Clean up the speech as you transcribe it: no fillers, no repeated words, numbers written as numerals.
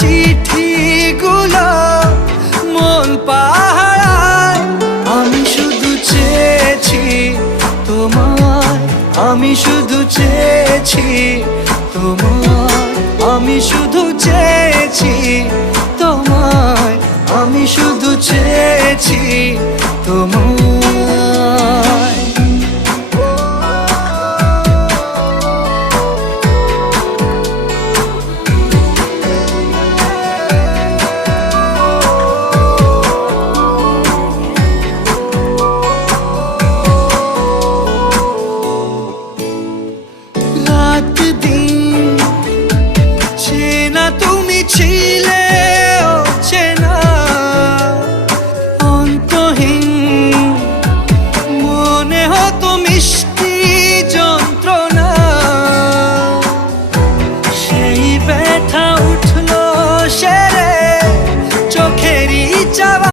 চিঠিগুলো মন পাহারায়। আমি শুধু চেয়েছি তোমায়, আমি শুধু চেয়েছি তোমায়, আমি শুধু চেয়েছি তোমায়, আমি শুধু চেয়েছি তোমায়। রাত দিন চেনা তুমি ছিলে চেনা অন্তহীন, মনে হতো মিষ্টি যন্ত্রণা। সেই ব্যথা